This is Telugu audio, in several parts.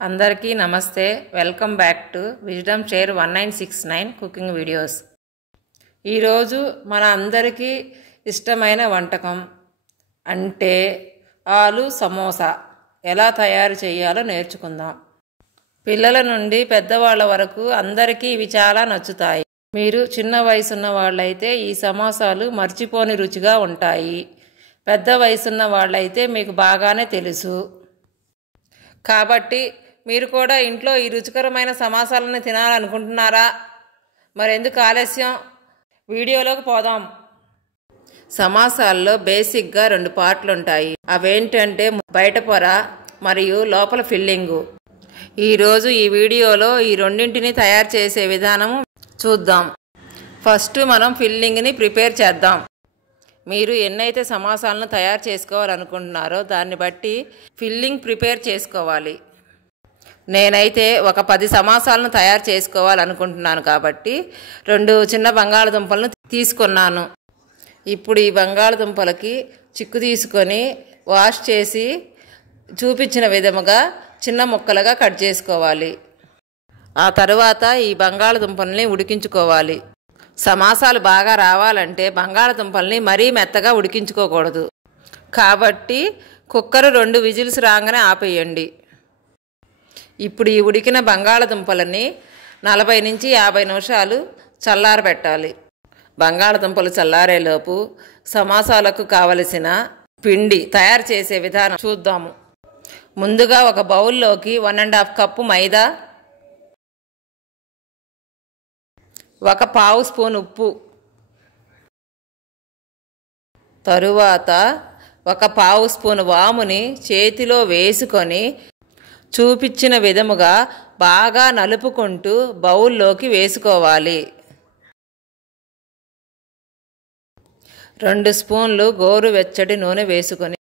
అందరికీ నమస్తే. Welcome back to wisdom share 1969 cooking videos. ఈరోజు మన అందరికీ ఇష్టమైన వంటకం అంటే ఆలు సమోసా ఎలా తయారు చేయాలో నేర్చుకుందాం. పిల్లల నుండి పెద్దవాళ్ళ వరకు అందరికీ ఇవి చాలా నచ్చుతాయి. మీరు చిన్న వయసున్న వాళ్ళైతే ఈ సమోసాలు మర్చిపోని రుచిగా ఉంటాయి. పెద్ద వయసున్న వాళ్ళైతే మీకు బాగానే తెలుసు. కాబట్టి మీరు కూడా ఇంట్లో ఈ రుచికరమైన సమోసాలను తినాలనుకుంటున్నారా? మరెందుకు ఆలస్యం, వీడియోలోకి పోదాం. సమోసాల్లో బేసిక్గా 2 పార్ట్లు ఉంటాయి. అవేంటంటే బయట పొర మరియు లోపల ఫిల్లింగు. ఈరోజు ఈ వీడియోలో ఈ రెండింటిని తయారు చేసే విధానము చూద్దాం. ఫస్ట్ మనం ఫిల్లింగ్ని ప్రిపేర్ చేద్దాం. మీరు ఎన్నైతే సమోసాలను తయారు చేసుకోవాలనుకుంటున్నారో దాన్ని బట్టి ఫిల్లింగ్ ప్రిపేర్ చేసుకోవాలి. నేనైతే ఒక 10 సమోసాలను తయారు చేసుకోవాలనుకుంటున్నాను కాబట్టి 2 చిన్న బంగాళదుంపలను తీసుకున్నాను. ఇప్పుడు ఈ బంగాళదుంపలకి చిక్కు తీసుకొని వాష్ చేసి చూపించిన విధముగా చిన్న ముక్కలుగా కట్ చేసుకోవాలి. ఆ తరువాత ఈ బంగాళదుంపల్ని ఉడికించుకోవాలి. సమోసాలు బాగా రావాలంటే బంగాళదుంపల్ని మరీ మెత్తగా ఉడికించుకోకూడదు. కాబట్టి కుక్కర్ 2 విజిల్స్ రాగానే ఆపేయండి. ఇప్పుడు ఈ ఉడికిన బంగాళదుంపలని 40 నుంచి 50 నిమిషాలు చల్లారబెట్టాలి. బంగాళదుంపలు చల్లారేలోపు సమోసాలకు కావలసిన పిండి తయారు చేసే విధానం చూద్దాము. ముందుగా ఒక బౌల్లోకి 1½ కప్పు మైదా, 1/2 స్పూన్ ఉప్పు, తరువాత 1/2 స్పూన్ వాముని చేతిలో వేసుకొని చూపించిన విధముగా బాగా నలుపుకుంటూ బౌల్లోకి వేసుకోవాలి. 2 స్పూన్లు గోరువెచ్చటి నూనె వేసుకొని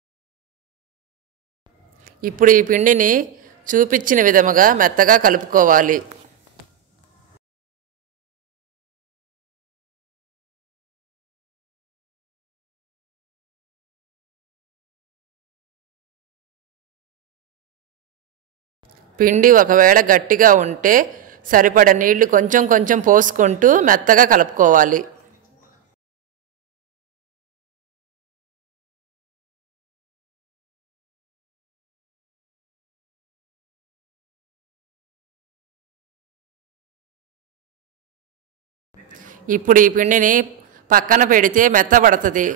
ఇప్పుడు ఈ పిండిని చూపించిన విధముగా మెత్తగా కలుపుకోవాలి. పిండి ఒకవేళ గట్టిగా ఉంటే సరిపడ నీళ్లు కొంచెం కొంచెం పోసుకుంటూ మెత్తగా కలుపుకోవాలి. ఇప్పుడు ఈ పిండిని పక్కన పెడితే మెత్తబడుతుంది.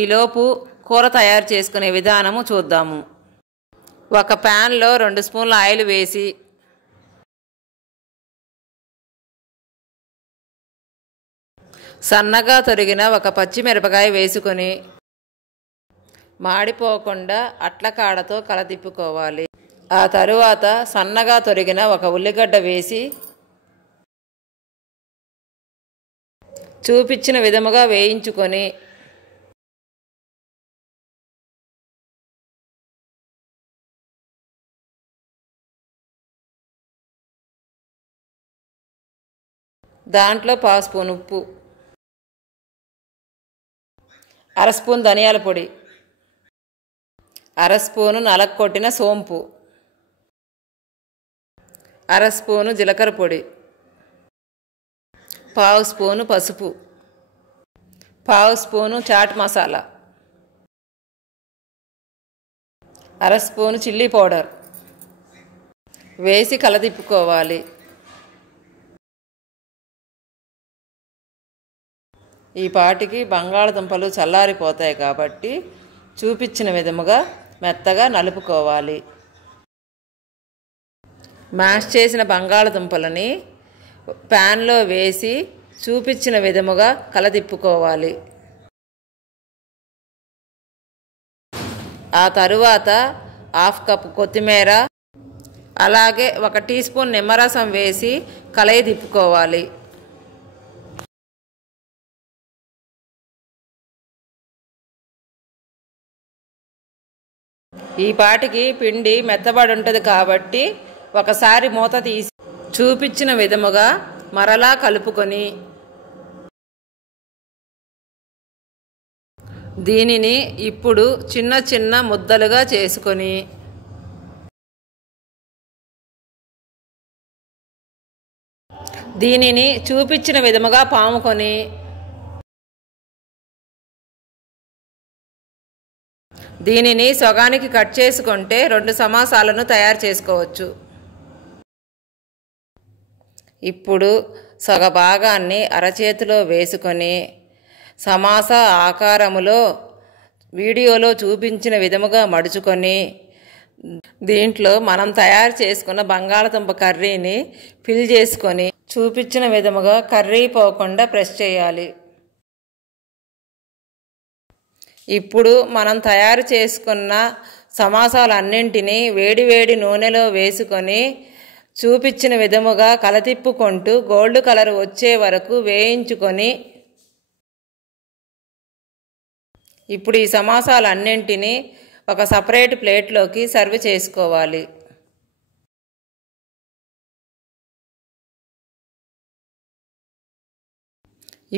ఈలోపు కూర తయారు చేసుకునే విధానము చూద్దాము. ఒక ప్యాన్లో 2 స్పూన్ల ఆయిల్ వేసి సన్నగా తొరిగిన ఒక పచ్చిమిరపకాయ వేసుకొని మాడిపోకుండా అట్లకాడతో కలదిప్పుకోవాలి. ఆ తరువాత సన్నగా తొరిగిన ఒక ఉల్లిగడ్డ వేసి చూపించిన విధముగా వేయించుకొని దాంట్లో 1/2 స్పూన్ ఉప్పు, 1/2 స్పూన్ ధనియాల పొడి, 1/2 స్పూను నలక్కొట్టిన సోంపు, 1/2 స్పూను జీలకర్ర పొడి, 1/2 స్పూను పసుపు, 1/2 spoon chaat masala, 1/2 spoon chilli powder వేసి కలదిప్పుకోవాలి. ఈ పాటికి బంగాళదుంపలు చల్లారిపోతాయి కాబట్టి చూపించిన విధముగా మెత్తగా నలుపుకోవాలి. మ్యాష్ చేసిన బంగాళదుంపలని ప్యాన్లో వేసి చూపించిన విధముగా కలదిప్పుకోవాలి. ఆ తరువాత 1/2 కప్పు కొత్తిమీర అలాగే 1 టీ స్పూన్ నిమ్మరసం వేసి కలయి తిప్పుకోవాలి. ఈ పాటికి పిండి మెత్తబడి ఉంటుంది కాబట్టి ఒకసారి మూత తీసి చూపించిన విధముగా మరలా కలుపుకొని దీనిని ఇప్పుడు చిన్న చిన్న ముద్దలుగా చేసుకొని దీనిని చూపించిన విధముగా పాముకొని దీనిని సగానికి కట్ చేసుకుంటే 2 సమాసాలను తయారు చేసుకోవచ్చు. ఇప్పుడు సగ భాగాన్ని అరచేతిలో వేసుకొని సమాస ఆకారములో వీడియోలో చూపించిన విధముగా మడుచుకొని దీంట్లో మనం తయారు చేసుకున్న బంగాళదుంప కర్రీని ఫిల్ చేసుకొని చూపించిన విధముగా కర్రీ పోకుండా ప్రెస్ చేయాలి. ఇప్పుడు మనం తయారు చేసుకున్న సమాసాలన్నింటినీ వేడివేడి నూనెలో వేసుకొని చూపించిన విధముగా కలతిప్పుకుంటూ గోల్డ్ కలర్ వచ్చే వరకు వేయించుకొని ఇప్పుడు ఈ సమాసాలన్నింటినీ ఒక సపరేట్ ప్లేట్లోకి సర్వ్ చేసుకోవాలి.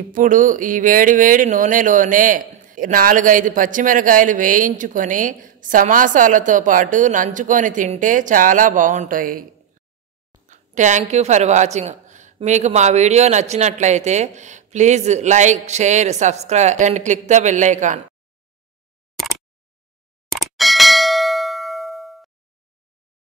ఇప్పుడు ఈ వేడి నూనెలోనే 4-5 పచ్చిమిరకాయలు వేయించుకొని సమాసాలతో పాటు నంచుకొని తింటే చాలా బాగుంటాయి. Thank you for watching. మీకు మా వీడియో నచ్చినట్లయితే please like, share, subscribe and click the bell icon.